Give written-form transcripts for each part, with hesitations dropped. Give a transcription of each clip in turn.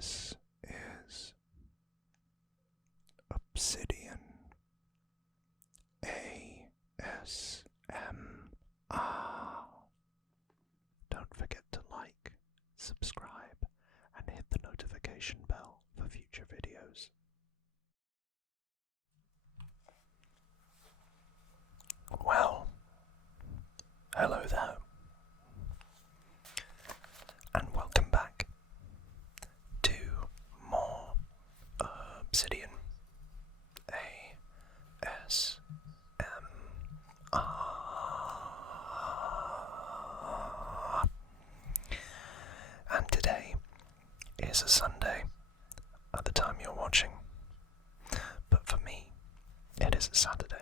This is Obsidian ASMR. Don't forget to like, subscribe, and hit the notification bell for future videos. Well, hello there, and welcome back to more Obsidian ASMR. And today is a Sunday at the time you're watching, but for me, it is a Saturday.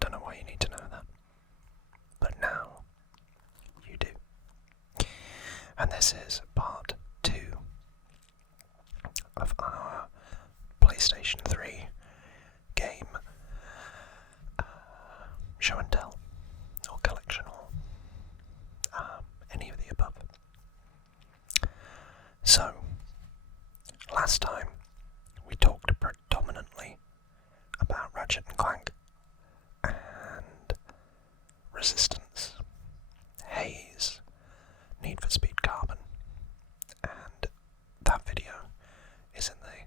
Don't know why you need to know that, but now you do. And this is part 2 of our PlayStation 3 game show and tell, or collection, or any of the above. So, last time we talked predominantly about Ratchet and Clank and Resistance, Haze, Need for Speed Carbon, and that video is in the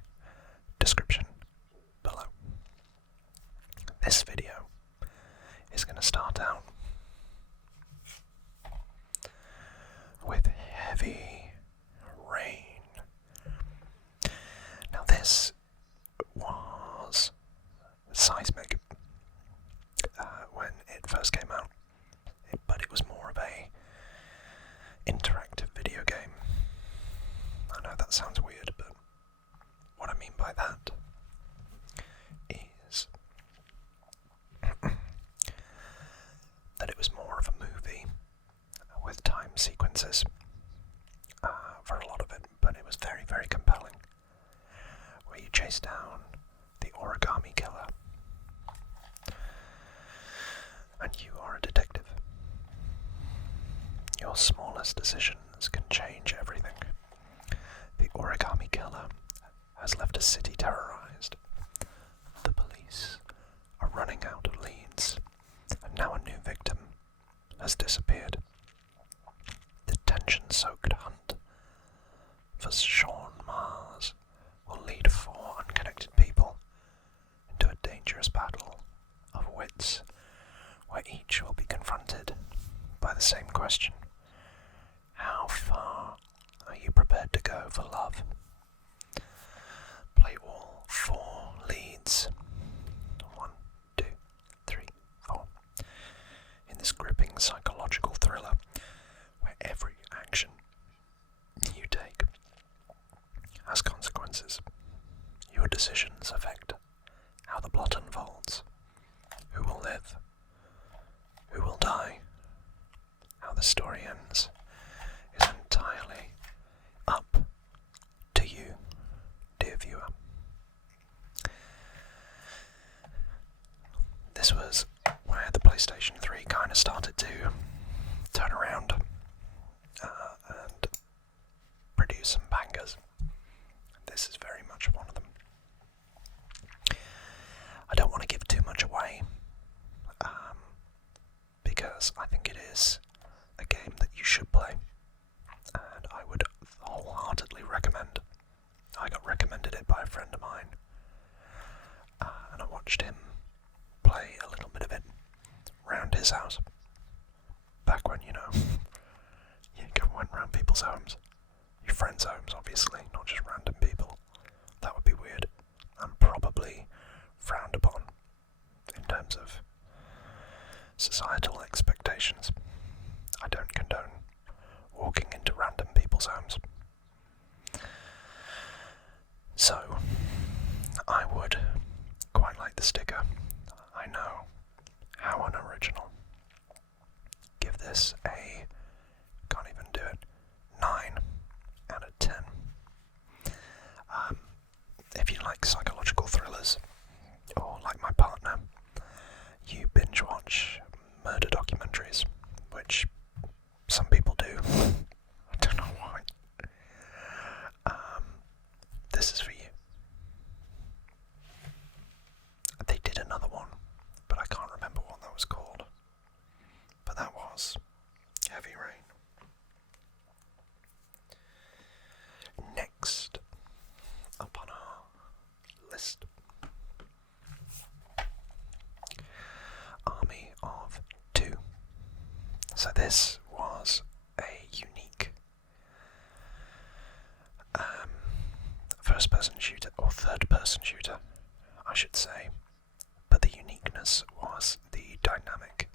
description below. This video is going to start out with heavy rain. Now this was seismic when it first came out, but it was more of a interactive video game. I know that sounds weird, but what I mean by that is that it was more of a movie with time sequences for a lot of it, but it was very, very compelling, where you chase down the origami killer and you are a detective. Your smallest decisions can change everything. The origami killer has left a city terrorized. The police are running out of leads, and now a new victim has disappeared. The tension-soaked hunt for Sean Mars will lead 4 unconnected people into a dangerous battle of wits, where each will be confronted by the same question: how far are you prepared to go for love? Play all 4 leads, 1, 2, 3, 4, in this gripping psychological thriller where every action you take has consequences. Your decisions affect how the plot unfolds, who will live, who will die. How the story ends is entirely up to you, dear viewer. This was where the PlayStation 3 kind of started to turn around and produce some bangers. This is very much one of them. I don't want to give too much away, because I think it is a game that you should play, and I would wholeheartedly recommend. I got recommended it by a friend of mine, and I watched him play a little bit of it round his house. Back when, you went round people's homes. Your friends' homes, obviously, not just random people. That would be weird, and probably frowned upon in terms of societal expectations. I don't condone walking into random people's homes. So, I would quite like the sticker. I know, how unoriginal. Give this a, can't even do it, 9 out of 10. If you like psychological thrillers, or like my partner, you binge watch murder documentaries, which some people do. I don't know why. this was a unique first-person shooter, or third-person shooter, I should say. But the uniqueness was the dynamic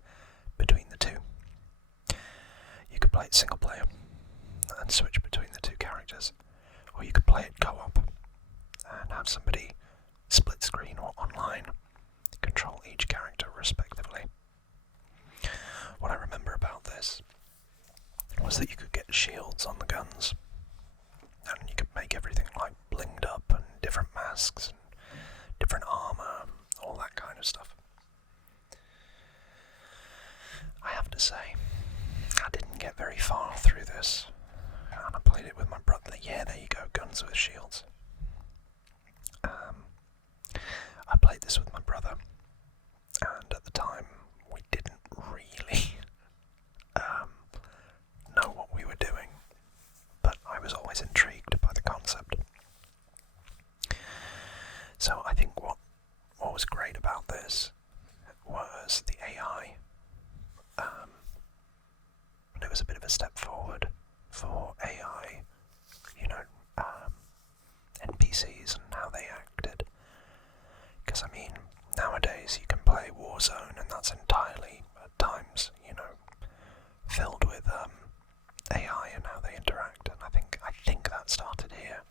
between the two. You could play it single player and switch between the two characters, or you could play it co-op and have somebody split screen or online control each character respectively. What I remember about this was that you could get shields on the guns, and you could make everything like blinged up and different masks and different armour, all that kind of stuff. I have to say, I didn't get very far through this, and I played it with my brother. Yeah, there you go, guns with shields. I played this with my brother, and at the time we didn't really know what we were doing, but I was always intrigued by the concept. So I think what was great about this was the AI. And it was a bit of a step forward for AI, NPCs and how they acted. Because, I mean, nowadays you can play Warzone and that's entirely, at times, filled with AI and how they interact, and I think that started here.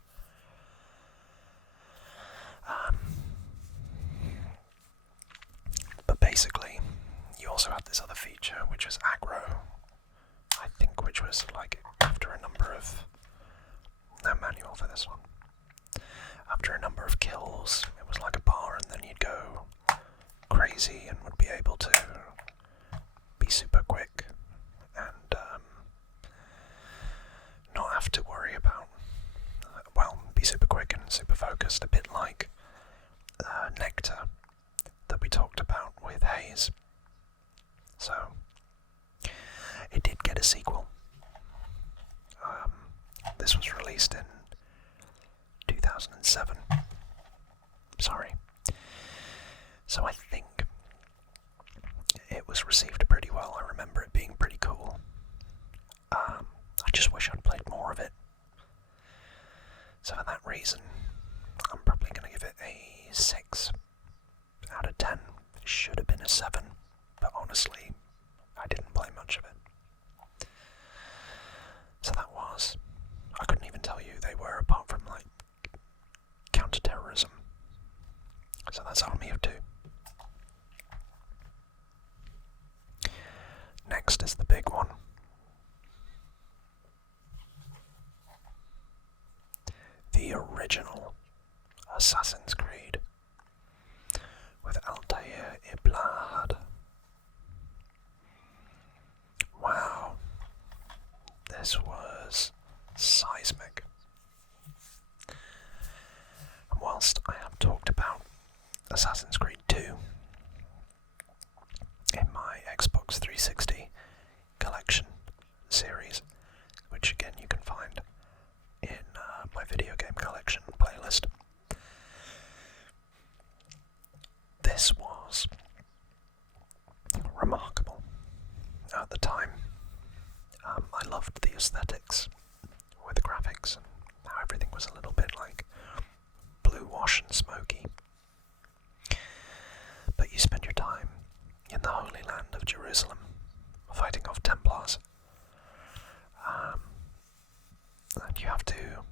But basically, you also had this other feature, which was aggro, I think, which was like after a number of... no manual for this one. After a number of kills, it was like a bar, and then you'd go crazy and would be able to be super quick and not have to worry about, be super quick and super focused, a bit like Nectar that we talked about with Haze. So, it did get a sequel. This was released in 2007. Sorry. So I think it was received pretty well. I remember it being pretty cool. I just wish I'd played more of it. So for that reason, I'm probably going to give it a 6 out of 10. It should have been a 7, but honestly, I didn't play much of it. So that was... I couldn't even tell you they were, apart from, like, counter-terrorism. So that's Army of Two. Next is the big one. The original Assassin's Creed with Altair Iblahad. Wow, this was seismic. And whilst I have talked about Assassin's Creed 2 in my Xbox 360 collection series, which again you can find in my video game collection playlist, this was remarkable at the time. I loved the aesthetics with the graphics and how everything was a little bit like blue wash and smoky. But you spend your time in the Holy Land of Jerusalem fighting off Templars. And you have to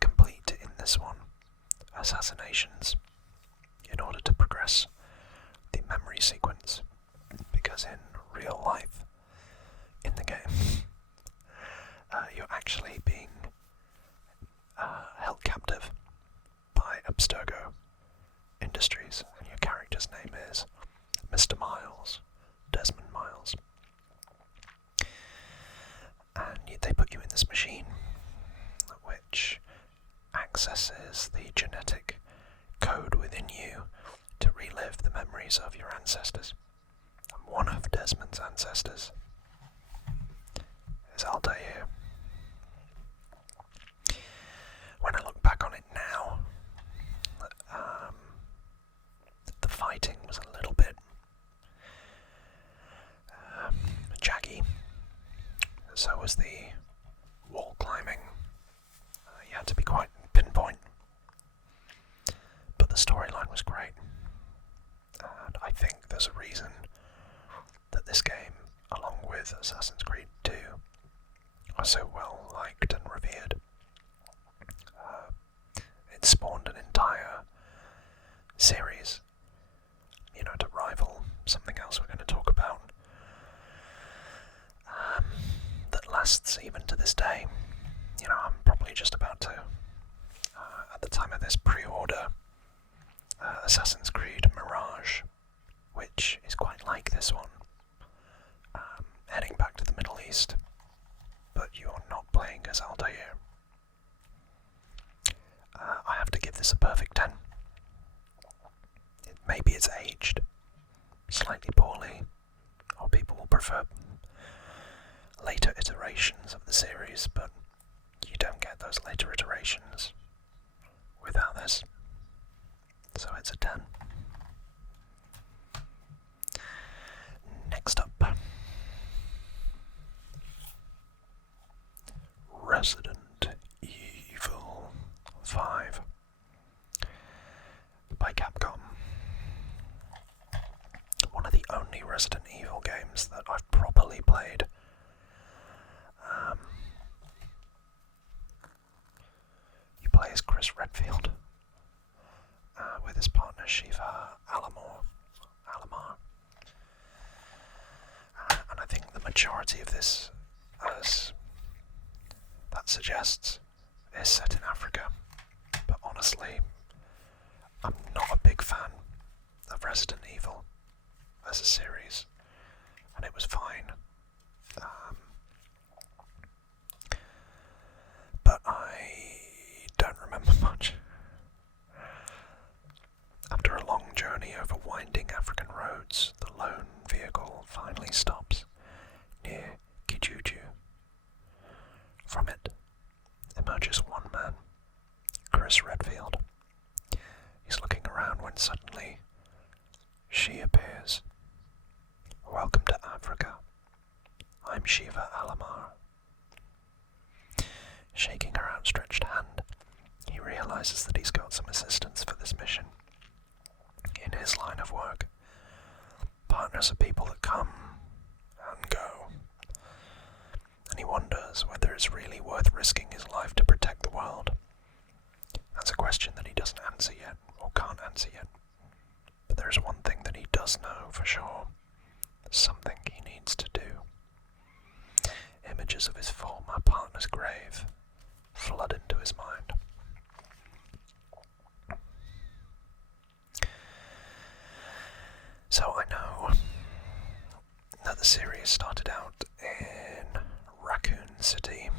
complete, in this one, assassinations in order to progress the memory sequence. Because in real life, in the game, you're actually being held captive by Abstergo Industries, and your character's name is Mr. Miles, Desmond Miles. And they put you in this machine which accesses the genetic code within you to relive the memories of your ancestors. And one of Desmond's ancestors is Altair. When I look back on it now, the fighting was a little bit jaggy, so was the wall climbing. You had to be quite pinpoint. But the storyline was great. And I think there's a reason that this game, along with Assassin's Creed 2, are so well liked and revered. It spawned an entire series, to rival something else we're going to talk about, that lasts even to this day. I'm probably just about to, at the time of this, pre-order Assassin's Creed Mirage, which is quite like this one, heading back to the Middle East, but you're not playing as Altair. I have to give this a perfect 10. Maybe it's aged slightly poorly, or people will prefer later iterations of the series, but you don't get those later iterations without this. So it's a 10. Next up, Resident Evil 5 by Capcom. One of the only Resident Evil games that I've properly played. You play as Chris Redfield with his partner Shiva Alamar. And I think the majority of this, as that suggests, is set in Africa. But honestly, I'm not a big fan of Resident Evil as a series, and it was fine. But I don't remember much. After a long journey over winding African roads, the lone vehicle finally stops near Kijuju. From it emerges one man, Chris Redfield. He's looking around when suddenly she appears. Welcome to Africa. I'm Shiva Alamar. Shaking her outstretched hand, he realizes that he's got some assistance for this mission. In his line of work, partners are people that come and go, and he wonders whether it's really worth risking his life to protect the world. That's a question that he doesn't answer yet, or can't answer yet. But there's one thing that he does know for sure. There's something he needs to do. Images of his former partner's grave flood into his mind. So I know that the series started out in Raccoon City,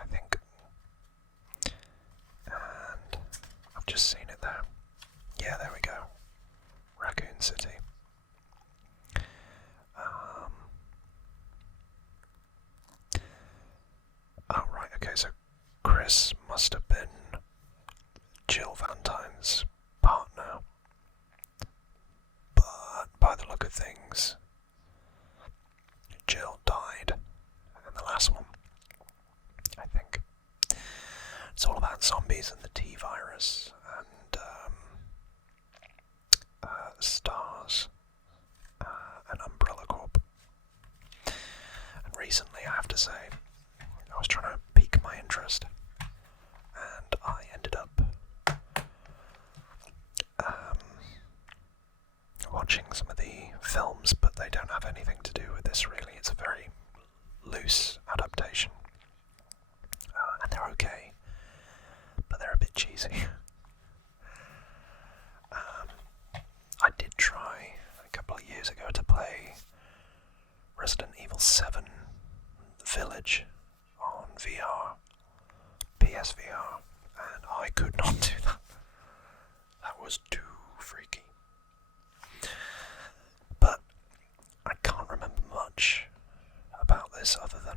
I think, and I've just seen it there. Yeah, there we go. Raccoon City. Oh right, okay, so Chris must have been Jill Valentine's partner, but by the look of things, Jill died in the last one, I think. It's all about zombies and the T-virus and stars and Umbrella Corp. And recently, I have to say, I was trying to pique my interest, and I ended up watching some of the films, but they don't have anything to do with this really. It's a very loose adaptation, and they're okay, but they're a bit cheesy. I did try a couple of years ago to play Resident Evil 7 Village on VR, PSVR, and I could not do that. That was too freaky. But I can't remember much about this other than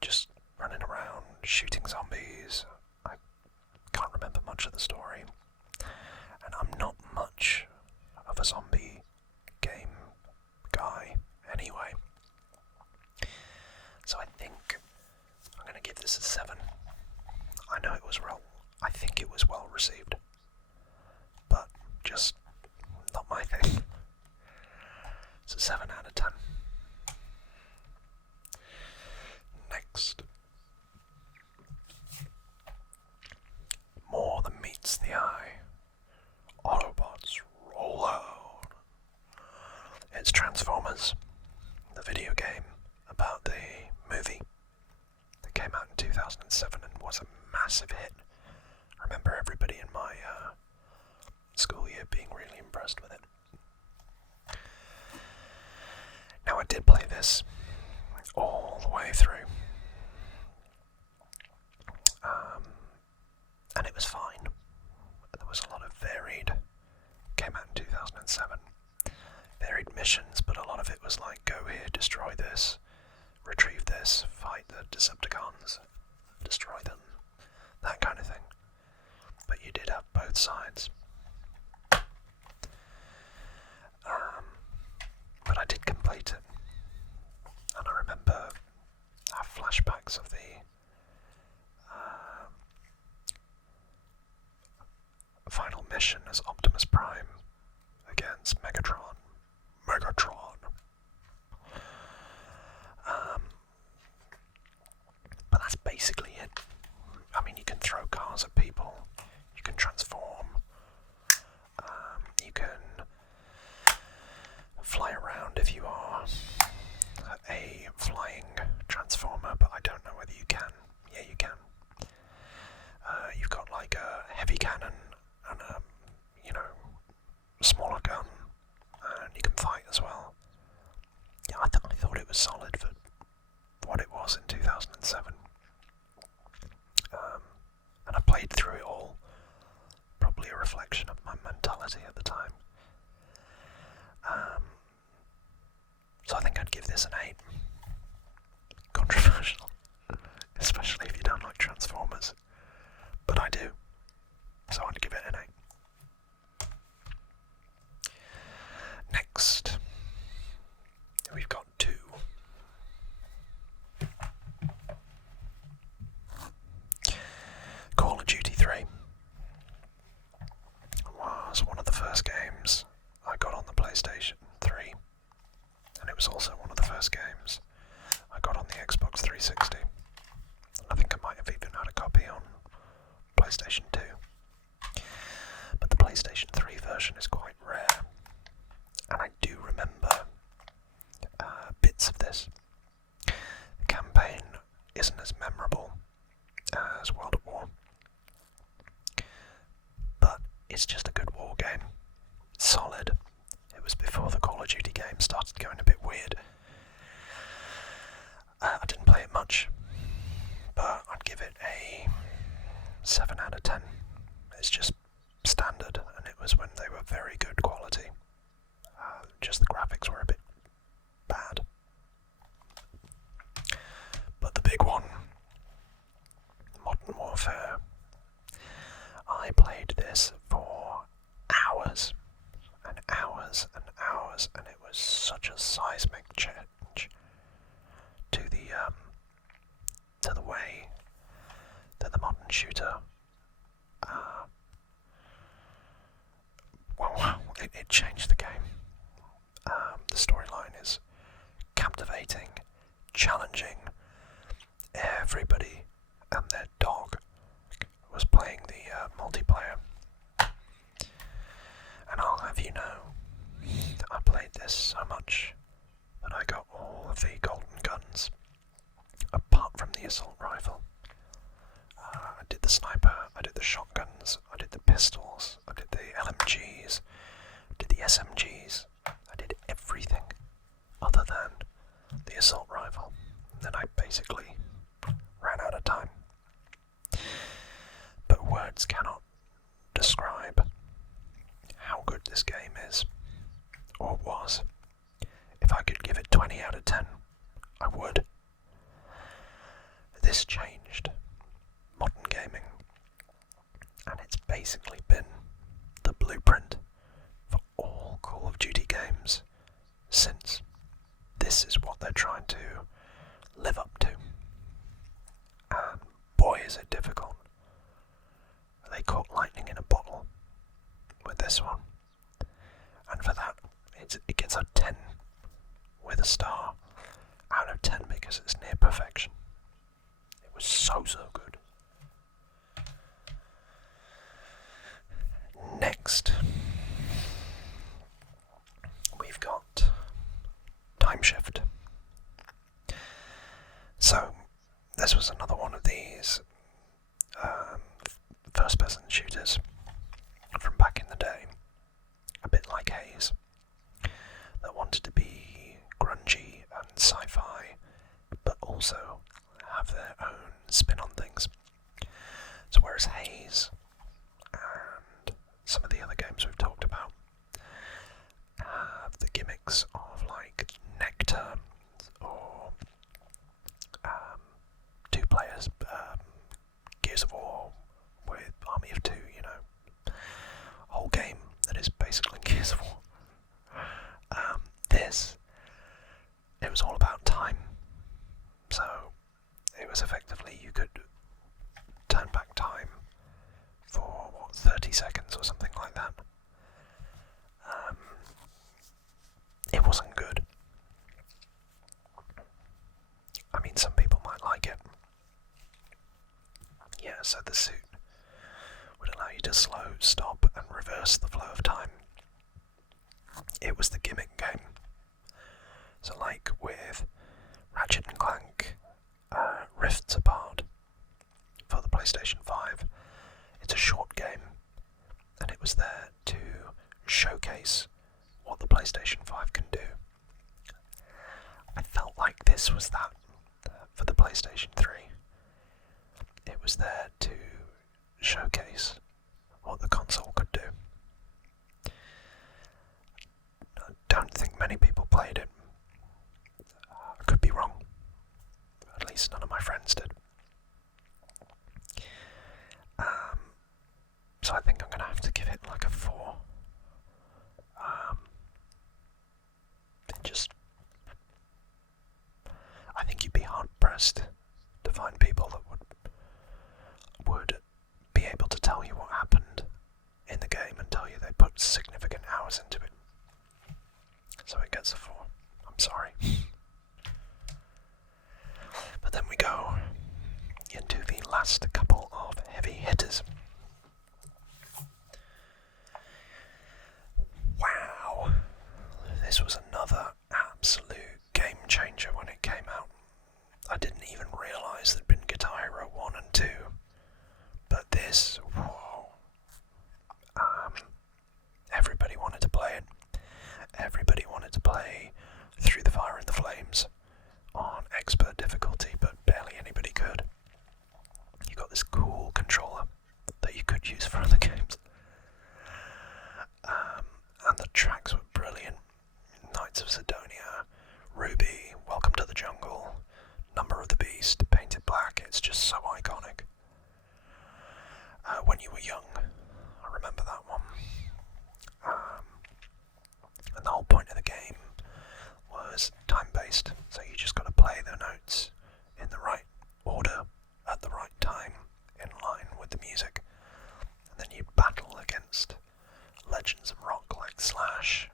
just running around shooting zombies. I can't remember much of the story, and I'm not much of a zombie game guy anyway. give this a 7. I know it was I think it was well received, but just not my thing. It's a 7 out of 10. Next. More than meets the eye. Autobots roll out. It's Transformers, the video game about the movie that came out in 2007 and was a massive hit. I remember everybody in my school year being really impressed with it. Now, I did play this all the way through, and it was fine. There was a lot of came out in 2007, varied missions, but a lot of it was like, go here, destroy this, retrieve this, fight the Decepticons, destroy them, that kind of thing. But you did have both sides. But I did complete it, and I remember I have flashbacks of the final mission as Optimus Prime against Megatron. But that's basically it. I mean, you can throw cars at people, you can transform, you can fly around if you are a flying transformer, but I don't know whether you can. Yeah, you can. You've got like a heavy cannon and a, smaller gun, and you can fight as well. Yeah, I thought it was solid for what it was in 2007. And I played through it all, probably a reflection of my mentality at the time. So I think I'd give this an 8. Controversial, especially if you don't like Transformers, but I do, so I'd give it an 8. Next, we've got 2. Call of Duty 3 was one of the first games I got on the PlayStation 3, and it was also one of the first games I got on the Xbox 360. I think I might have even had a copy on PlayStation 2. But the PlayStation 3 version is quite rare, and I do remember bits of this. The campaign isn't as memorable as World at War, but it's just a good war game. It's solid. It was before the Call of Duty game started going a bit weird. I didn't play it much, but I'd give it a 7 out of 10. It's just standard, and it was when they were very good quality. Just the graphics were a bit bad. But the big one, Modern Warfare. I played this for hours and hours and hours, and it was such a seismic change to the way that the modern shooter it changed the game. The storyline is captivating, challenging. Everybody and their dog was playing the multiplayer. And I'll have you know that I played this so much that I got all of the golden guns, apart from the assault rifle. I did the sniper, I did the shotguns, I did the pistols, I did the LMGs, I did the SMGs, I did everything other than the assault rifle. And then I basically ran out of time. But words cannot describe how good this game is, or was. If I could give it 20 out of 10, I would. This changed modern gaming, and it's basically been the blueprint for all Call of Duty games since. This is what they're trying to live up to, and is it difficult? They caught lightning in a bottle with this one, and for that it gets a 10 with a star out of 10 because it's near perfection. It was so good. Next, we've got Time Shift. So, this was another one of these first-person shooters from back in the day, a bit like Haze, that wanted to be grungy and sci-fi, but also have their own spin on things. So whereas Haze and some of the other games we've talked about have the gimmicks of like Nectar or 2 players, Gears of War with Army of 2, whole game that is basically Gears of War. It was all about time. So it was effectively, you could turn back time for 30 seconds or something like that. It wasn't good. I mean, some people might like it. Yeah, so the suit would allow you to slow, stop, and reverse the flow of time. It was the gimmick game. So like with Ratchet and Clank Rifts Apart for the PlayStation 5, it's a short game, and it was there to showcase what the PlayStation 5 can do. I felt like this was that for the PlayStation 3. It was there to showcase what the console could do. I don't think many people played it. I could be wrong. At least none of my friends did. So I think I'm going to have to give it like a 4. I think you'd be hard pressed to find people that would be able to tell you what happened in the game and tell you they put significant hours into it. So it gets a 4. I'm sorry. But then we go into the last couple of heavy hitters. Wow. This was another absolute game changer when it came out. I didn't even realise there'd been Guitar Hero 1 and 2. But this, whoa. Everybody wanted to play it. Everybody wanted to play Through the Fire and the Flames on expert difficulty, but barely anybody could. You got this cool controller that you could use for other games. And the tracks were brilliant. Knights of Sidonia, Ruby, Welcome to the Jungle, Number of the Beast, Painted Black. It's just so iconic. When You Were Young, I remember that one. And the whole point of the game was time-based, so you just got to play the notes in the right order at the right time, in line with the music, and then you battle against legends of rock like Slash,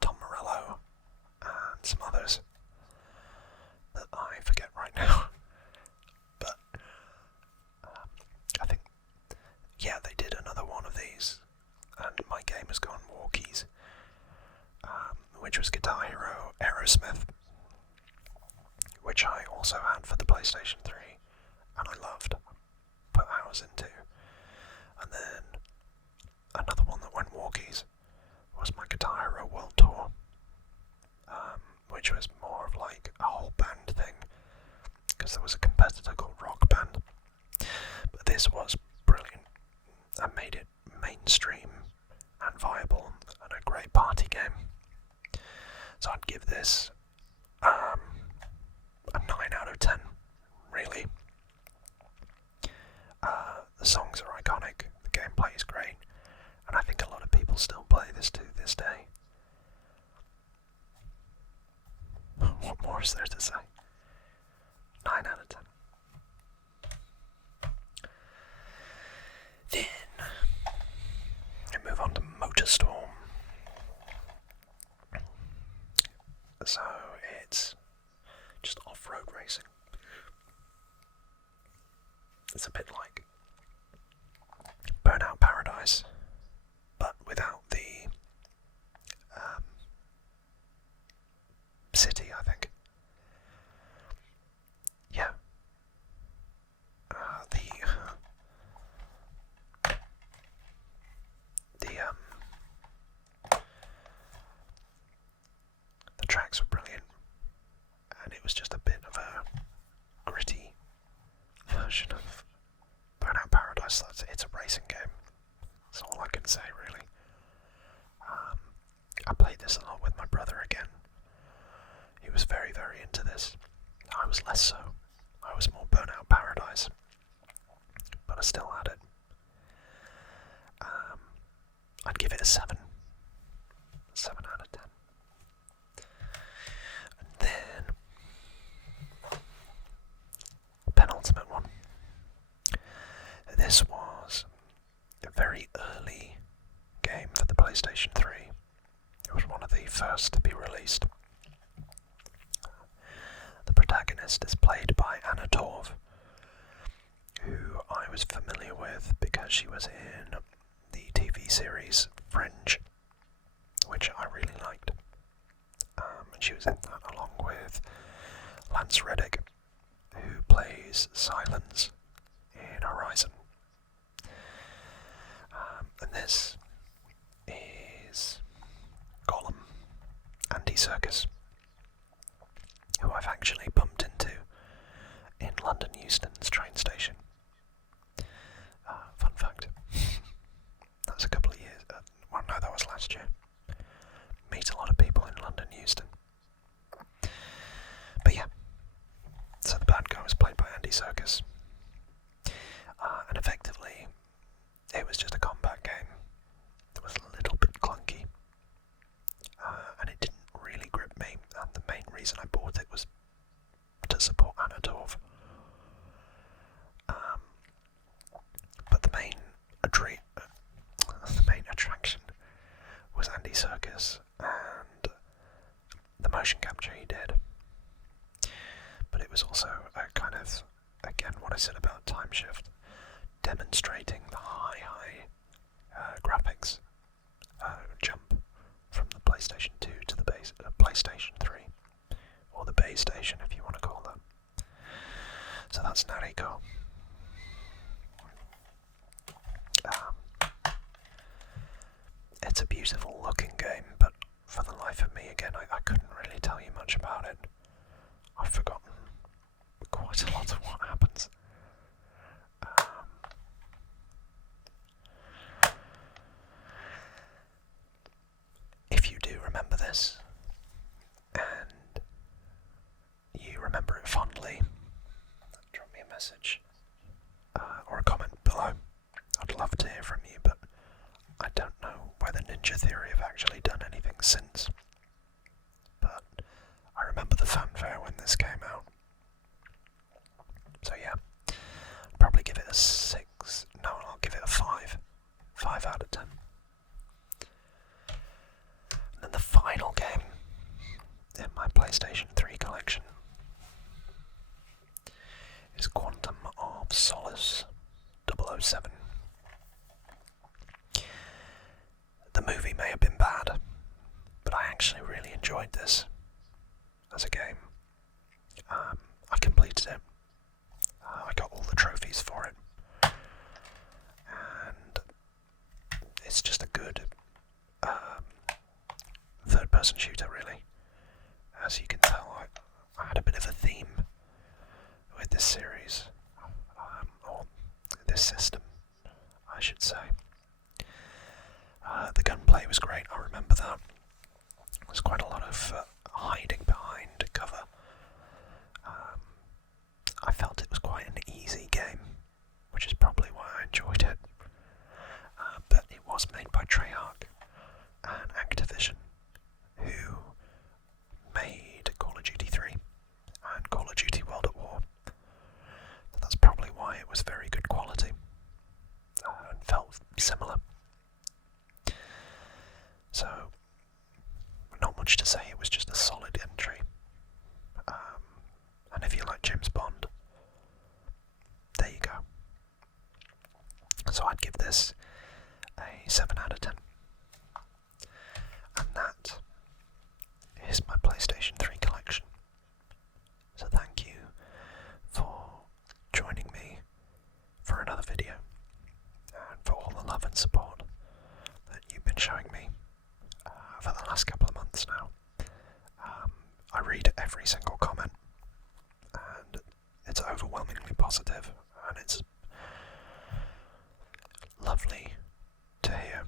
Tom Morello, and some others that I forget right now. But I think, yeah, they did another one of these, and my game has gone walkies, which was Guitar Hero Aerosmith, which I also had for the PlayStation 3, and I loved, put hours into. And then another one that went walkies was my Guitar Hero World Tour, which was more of like a whole band thing, because there was a competitor called Rock Band. But this was brilliant and made it mainstream and viable and a great party game. So I'd give this a 9 out of 10, really. The songs are iconic, the gameplay is great, and I think a lot of people still play this to this day. What more is there to say? 9 out of 10. can say, really. I played this a lot with my brother again. He was very, very into this. I was less so. I was more Burnout Paradise. But I still had it. I'd give it a 7. 7 out of 10. And then, penultimate one. This was a very early game for the PlayStation 3. It was one of the first to be released. The protagonist is played by Anna Torv, who I was familiar with because she was in the TV series Fringe, which I really liked. And she was in that along with Lance Reddick, who plays Silence in Horizon. And this is Gollum, Circus, who I've actually bumped into in London Euston's train station. Fun fact. That was a couple of years. Well, no, that was last year. Meet a lot of people in London Euston. But yeah, so the bad guy was played by Andy Circus. And effectively, it was just a combat game that was a little bit clunky. And it didn't really grip me. And the main reason I bought it was to support Anna Torv. But the main attraction was Andy Circus and the motion capture he did. But it was also a kind of, again, what I said about Time Shift, demonstrating the high graphics jump from the PlayStation 2 to the PlayStation 3, or the base station if you want to call that. So that's Nariko. It's a beautiful looking game, but for the life of me, again, I couldn't really tell you much about it. I've forgotten quite a lot of what happens. If you do remember this, and you remember it fondly, drop me a message or a comment below. I'd love to hear from you, but I don't know whether Ninja Theory have actually done anything since. But I remember the fanfare when this came out. So yeah, I'd probably give it a 6. No, I'll give it a 5. 5 out of 10. And then the final game in my PlayStation 3 collection is Quantum of Solace 007. The movie may have been bad, but I actually really enjoyed this as a game. I completed it. I got all the trophies for it. And it's just a good third-person shooter, really. As you can tell, I had a bit of a theme with this series, or this system, I should say. The gunplay was great, I remember that. There was quite a lot of hiding behind cover. I felt it was quite an easy game, which is probably why I enjoyed it. But it was made by Treyarch and Activision, who made Call of Duty 3 and Call of Duty World at War. So that's probably why it was very good quality and felt similar. So, not much to say, it was just a solid entry. And if you like James Bond, there you go. So I'd give this a 7 out of 10. And that is my PlayStation 3 collection. So thank you for joining me for another video, and for all the love and support that you've been showing me for the last couple of months now. I read every single comment, and it's overwhelmingly positive, and it's lovely to hear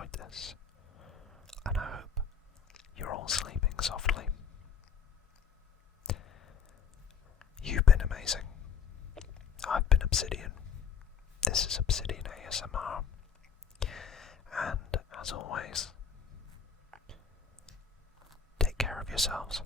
enjoyed this, and I hope you're all sleeping softly. You've been amazing. I've been Obsidian. This is Obsidian ASMR. And as always, take care of yourselves.